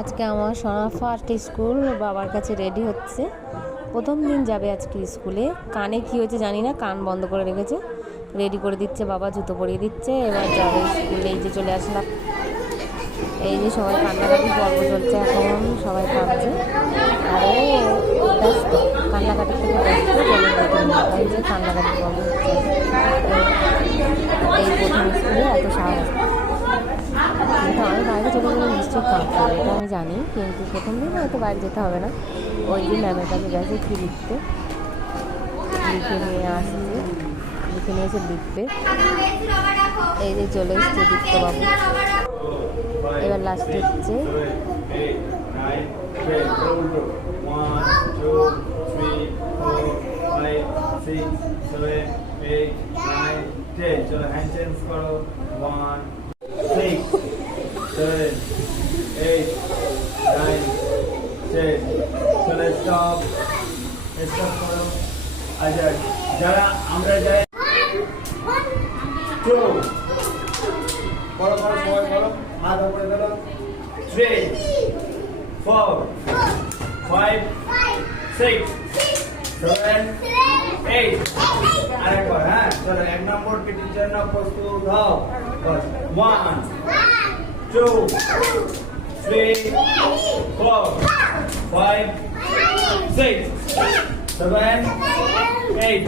আজকে আমার সোনা ফার্স্ট স্কুল বাবার কাছে রেডি হচ্ছে। প্রথম দিন যাবে আজকে স্কুলে। কানে কি হয়েছে জানি না, কান বন্ধ করে রেখেছে। রেডি করে দিচ্ছে বাবা, জুতো পরিয়ে দিচ্ছে। এবার যাবে স্কুলে। এই যে চলে আসলাম। এই যে সবাই কান্নাকাটি পর্ব চলছে, এখন সবাই কাঁদছে। আরে ব্যস্ত, কান্নাকাটির থেকে ব্যস্ত। এই যে কান্নাকাটি পর্ব হচ্ছে। এই প্রথম স্কুলে এত সাহস। কিন্তু আমি বাইরে চলে গেলে নিশ্চয়ই কাঁদছে, এটা আমি জানি। কিন্তু প্রথম দিন হয়তো বাইরে যেতে হবে না। ওই দিন ম্যামের কাছে গেছে কি লিখতে, লিখে নিয়ে আসছে, লিখে নিয়ে এসে লিখবে। এই যে চলে এসছে দীপ্তবাবু। এবার লাস্টে হচ্ছে চলো হ্যান্ড চেঞ্জ করো 1 6 7 8 9 10 চলো স্টপ করো। আচ্ছা যারা আমরা যাই টু করো সবাই করো, হাত উপরে ধরো। 3 4 5 6 7 8 আরেকবার। হ্যাঁ চলো, 1 নম্বর পিটির জন্য প্রস্তুত হও। 1 2 3 4 5 6 7 8